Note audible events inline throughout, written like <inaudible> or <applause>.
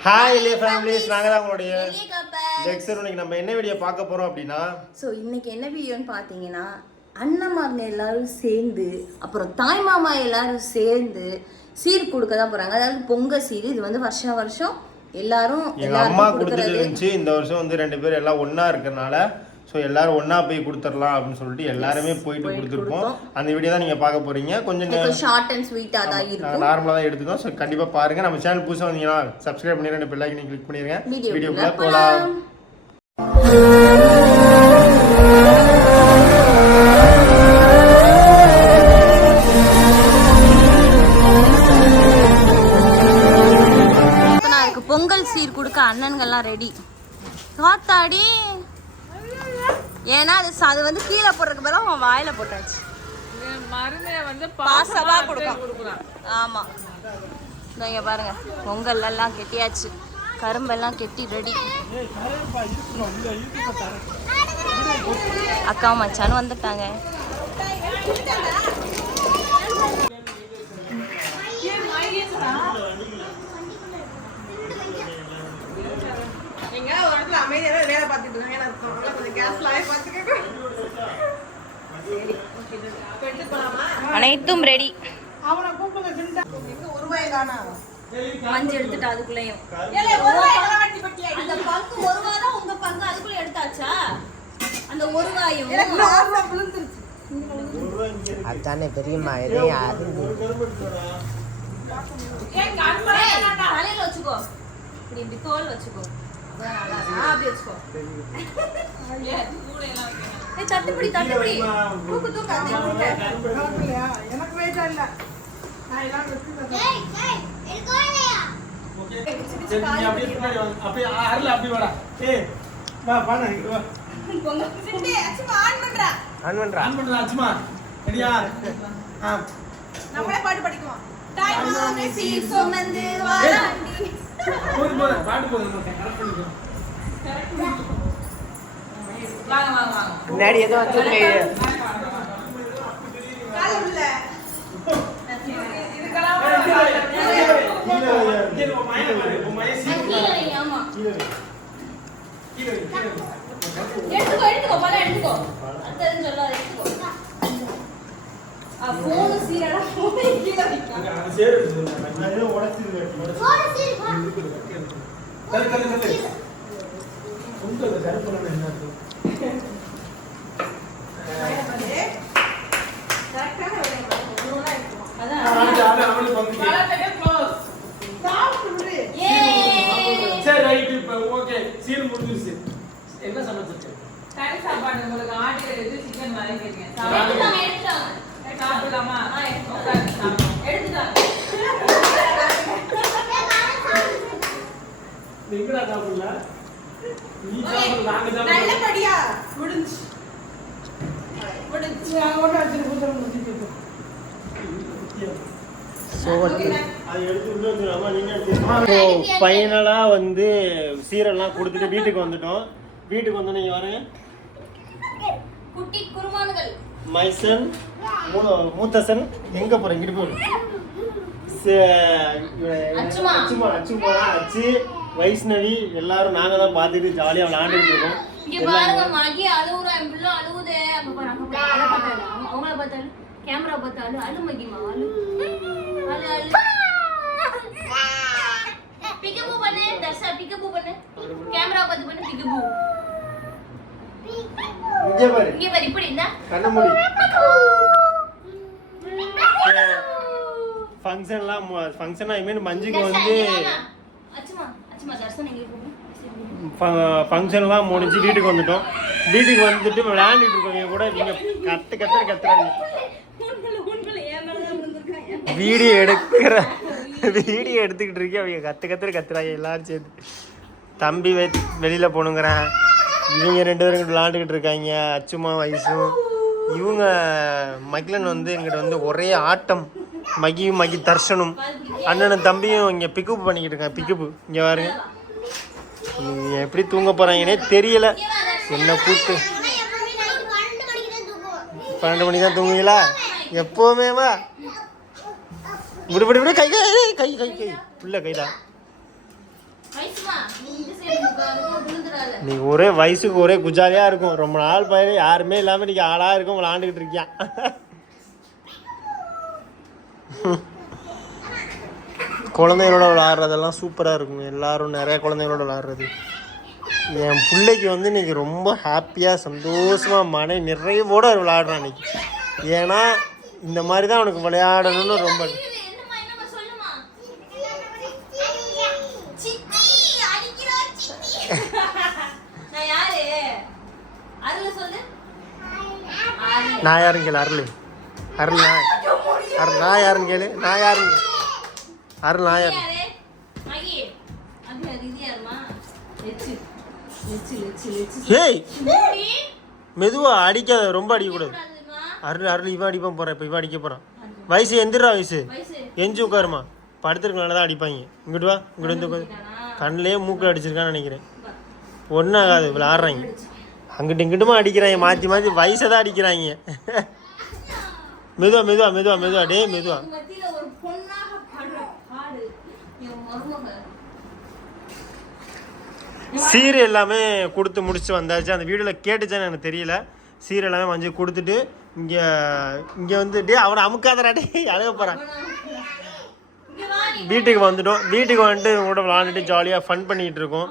Hi இல்லையே families நாங்கள் தான் உங்களுடைய ஜெக்ஸர் இன்னைக்கு நம்ம என்ன வீடியோ பார்க்க போகிறோம் அப்படின்னா? ஸோ இன்னைக்கு என்ன வீடியோன்னு பார்த்தீங்கன்னா அண்ணன்மாருங்க எல்லாரும் சேர்ந்து அப்புறம் தாய் மாமா எல்லாரும் சேர்ந்து சீர் கொடுக்க தான் போறாங்க. அதாவது பொங்கல் சீர். இது வந்து வருஷம் வருஷம் எல்லாரும் எங்கள் அம்மா கொடுத்துட்டு இருந்துச்சு. இந்த வருஷம் வந்து ரெண்டு பேரும் எல்லாம் ஒன்றா இருக்கறனால ஸோ எல்லாரும் ஒன்றா போய் கொடுத்துடலாம் அப்படின்னு சொல்லிட்டு எல்லாருமே போயிட்டு கொடுத்துருப்போம். அந்த வீடியோ தான் நீங்கள் பார்க்க போகிறீங்க கொஞ்சம் ஷார்ட் அண்ட் ஸ்வீட்டாக தான் இருக்கும். நார்மலாக தான் எடுத்துக்கோம் ஸோ கண்டிப்பாக பாருங்கள் நம்ம சேனல் புதுசாக வந்தீங்கன்னா சப்ஸ்கிரைப் பண்ணி ரெண்டு பெல் கிளிக் பண்ணிடுங்க வீடியோ வீடியோக்குள்ளே போகலாம் பொங்கல் சீர் கொடுக்க அண்ணன்கள்லாம் ரெடி காத்தாடி. ஏன்னா அது வந்து கீழே போடுறதுக்கு பதிலா அவன் வாயில போட்டாச்சு. மருந்தை வந்து பாசமா கொடுக்கும். ஆமா. இங்க பாருங்க பொங்கல் எல்லாம் கெட்டியாச்சு. கரும்பெல்லாம் கெட்டி ரெடி அக்கா மச்சான் வந்துட்டாங்க. அமைதியாவே வேலை பார்த்துட்டு இருக்காங்க. நான் கொஞ்சம் பார்த்துக்கோங்க அனைத்தும் ரெடி அவனை கூப்பிடுங்க சிண்டா எங்க ஒரு ரூபாய் தானா? மஞ்சள் எடுத்துட்டு அதுக்குள்ளேயும். ஏலே ஒரு ரூபாய் எவ்வளவு வட்டி பட்டியா? அந்த பங்கு ஒரு ரூபா தான் உங்க பங்கு அதுக்குள்ள எடுத்தாச்சா? அந்த ஒரு ரூபாயும் அதானே பெரியம்மா எதையும் தலையில வச்சுக்கோ. இப்படி இப்படி தோல் வச்சுக்கோ. தட்டுப்பிடி தட்டுப்பிடி தூக்கு தூக்கு அந்த தூக்கு. இல்லையா எனக்கு வெயிட்டா இல்ல நான் எல்லாம் வெச்சு தரேன். சிண்டி, அச்சுமா, ஆன் பண்றா. ஆன் பண்றா நம்மளே பாட்டு படிக்குவோம் தாய் மாமே சீர் சுமந்து வாராண்டி. வாங்க வாங்க வாங்க. முன்னாடி ஏதோ வச்சுருக்கே கால உள்ள இதுக்கெல்லாம் கீழே வை, ஆமா. எடுத்துக்கோ எடுத்துக்கோ பழம் எடுத்துக்கோ. அடுத்ததுன்னு சொல்லாத எடுத்துக்கோ ஆ, சீரடா, phone கீழே வைக்கலாம். கரெக்டான வேலையை பாருங்க. ஒண்ணுனா இருக்குமா? அதான். பழத்துக்கு close. சாப்பிட்டு விடு. ஏய். சரி ரைட் இப்போ ஓகே சீர் என்ன சமைச்சிருக்கேன் தனி சாப்பாடு உங்களுக்கு ஆட்டுக்கறி இது சிக்கன் மாதிரி எடுத்துட்டாங்க, சாப்பிடலாமா. எடுத்துட்டாங்க. நீங்களா சாப்பிடல? நீ சாப்பிடல நாங்க நல்லபடியா முடிஞ்சு. முடிஞ்சு. ஃபைனலாக வந்து சீரெல்லாம் கொடுத்துட்டு வீட்டுக்கு வந்துட்டோம். வீட்டுக்கு வந்து நீங்கள் வரேன். மைசன் மூணு மூத்தசன் எங்கே போகிறேன் இங்கிட்டு போய் அச்சுமா. அச்சுமா அச்சுமா அச்சு வைஷ்ணவி எல்லாரும் நாங்கள் தான் பார்த்துட்டு ஜாலியாக விளாண்டுட்டு இருக்கோம். இங்க பாருங்க மகி அழுவுறா என் பிள்ளை அழுவுதே. அங்க பாரு அங்க பாரு அதை பார்த்தாலும் அவங்க- அவங்கள பார்த்தாலும் கேமரா பார்த்தாலும் அழு மகிமா அழு. அழு அழு. பிகபு பண்ணு தர்ஷா பிகபு பண்ணு. கேமரா பார்த்து பண்ணு பிகபு இங்கே பாரு. இங்க பாரு இப்படி இருந்தா? கண்ண மூடி. ஃபங்க்ஷன்லாம் ஃபங்க்ஷன் ஐ மீன் மஞ்சுக்கு வந்து அச்சுமா அச்சுமா தர்ஷன் எங்க போகும் ஃபங்க்ஷன்லாம் முடிஞ்சு வீட்டுக்கு வந்துட்டோம். வீட்டுக்கு வந்துட்டு விளையாண்டுட்டு இருக்கவங்க கூட இவங்க கத்து கத்துற கத்துறாங்க வீடியோ எடுக்கிற வீடியோ எடுத்துக்கிட்டு இருக்கேன் அவங்க கத்து கத்துற கத்துறாங்க எல்லாரும் சேர்ந்து. தம்பி வெ வெளியில் போகணுங்கிறேன் இவங்க ரெண்டு பேரும் விளாண்டுக்கிட்டு இருக்காங்க. அச்சுமா வயசும். இவங்க மகிழன் வந்து எங்கிட்ட வந்து ஒரே ஆட்டம். மகியும் மகி தர்ஷனும் அண்ணனும் தம்பியும் இங்கே பிக்கப் பண்ணிக்கிட்டு இருக்காங்க. பிக்கப்பு இங்கே பாருங்க. நீ எப்படி தூங்க போகிறாங்கன்னே தெரியல. என்ன கூட்டு பன்னெண்டு மணி தான் தூங்குவீங்களா? எப்போவுமே வா. விடு விடு விடு. கை கை கை கை கை புள்ள கைதா. நீ ஒரே வயசுக்கு ஒரே குஜாலியாக இருக்கும். ரொம்ப நாள் பயிர் யாருமே இல்லாமல் நீங்கள் ஆளாக இருக்கும் விளாண்டுக்கிட்டு இருக்கியான் குழந்தைகளோட விளாட்றதெல்லாம் சூப்பராக இருக்கும். எல்லாரும் நிறைய குழந்தைகளோட விளாட்றது. என் பிள்ளைக்கு வந்து இன்னைக்கு ரொம்ப ஹாப்பியாக சந்தோஷமாக மன நிறைவோட விளையாடுறான் இன்னைக்கு. ஏன்னா இந்த மாதிரி தான் அவனுக்கு விளையாடணும்னு ரொம்ப நான் யாரு? அருள். அருள். நான். அருள் நான் யாருன்னு கேளு. நான் யாருன்னு அருள் நான் யாரு? ஏய்! மெதுவா அடிக்காத ரொம்ப அடிக்கக்கூடாது. அருள் அருள் இவன் அடிப்பான் போறான் இப்போ இவன் அடிக்க போறான். வயசு எந்திரா வயசு? எஞ்சி உட்காருமா. படுத்துருக்கனால தான் அடிப்பாங்க. இங்கிட்டு வா இங்கிட்டு வந்து உட்காரு. கண்ணிலே மூக்கில் அடிச்சிருக்கான்னு நினைக்கிறேன். ஒன்றும் ஆகாது விளாட்றாங்க அங்கிட்டு இங்கிட்டுமா அடிக்கிறாங்க. மாற்றி மாற்றி வயசை தான் அடிக்கிறாங்க. மெதுவா மெதுவா மெதுவா மெதுவா. டே மெதுவா. சீர் எல்லாமே கொடுத்து முடிச்சு வந்தாச்சு. அந்த வீடியோவில் கேட்டுச்சான்னு எனக்கு தெரியல. சீர் எல்லாமே மஞ்சள் கொடுத்துட்டு இங்கே இங்கே வந்து டே அவனை அமுக்காதடா டே அழக போகிறான் வீட்டுக்கு வந்துட்டோம். வீட்டுக்கு வந்துட்டு கூட விளாண்டுட்டு ஜாலியாக ஃபன் பண்ணிக்கிட்டு இருக்கோம்.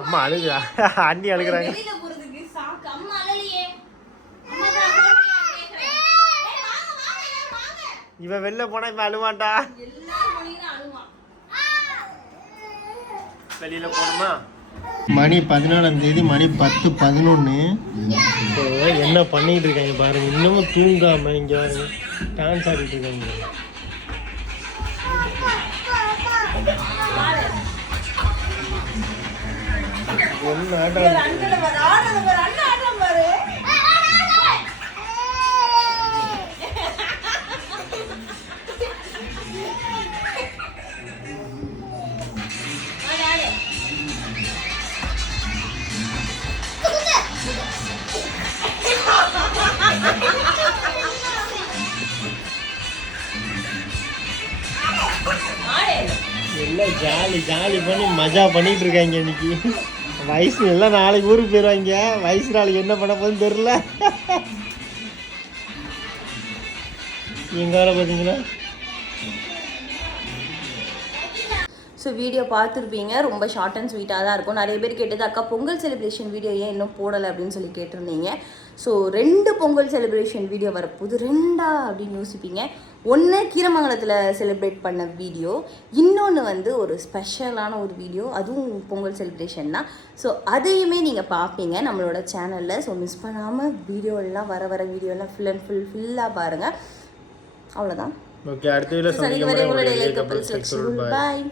அம்மா அழுகுதா? <laughs> அண்ணி அழுகுறாங்க வெளியில போறதுக்கு சாக்கு அம்மா அழலையே அம்மா தான் phone பண்ணி கேக்குறேன் ஏய் வாங்க வாங்க எல்லாரும் வாங்க இவன் வெளில போனால் இவன் அழுவான்டா. வெளியில போகணுமா? மணி பதினாலாம் தேதி மணி பத்து பதினொன்று இப்போ என்ன பண்ணிட்டு இருக்காங்க பாருங்க. இன்னமும் தூங்காம இங்க பாருங்க. டான்ஸ் ஆடிட்டு இருக்காங்க. என்ன ஆட்டம் எல்லாம் ஜாலி ஜாலி பண்ணி மஜா பண்ணிட்டு இருக்காங்க இன்னைக்கு. வயசு எல்லாம் நாளைக்கு ஊருக்கு போயிடுவாங்க வயசு நாளைக்கு என்ன பண்ண போதுன்னு தெரில எங்கால பார்த்தீங்களா ஸோ வீடியோ பார்த்துருப்பீங்க. ரொம்ப ஷார்ட் அண்ட் ஸ்வீட்டாக தான் இருக்கும். நிறைய பேர் கேட்டது அக்கா பொங்கல் செலிப்ரேஷன் வீடியோ ஏன் இன்னும் போடலை? அப்படின்னு சொல்லி கேட்டிருந்தீங்க. ஸோ ரெண்டு பொங்கல் செலிப்ரேஷன் வீடியோ வரப்போது ரெண்டா அப்படின்னு யோசிப்பீங்க. ஒன்று கீரமங்கலத்தில் செலிப்ரேட் பண்ண வீடியோ இன்னொன்று வந்து ஒரு ஸ்பெஷலான ஒரு வீடியோ அதுவும் பொங்கல் செலிப்ரேஷன் தான். ஸோ அதையுமே நீங்கள் பார்ப்பீங்க நம்மளோட சேனலில் ஸோ மிஸ் பண்ணாமல் வீடியோ எல்லாம் வர வர வீடியோ எல்லாம் ஃபுல் அண்ட் ஃபுல் ஃபுல்லாக பாருங்கள் அவ்வளோதான் ஓகே அடுத்த வீடியோ சந்திக்கும் வரை உங்களுடைய கப்பல் பாய்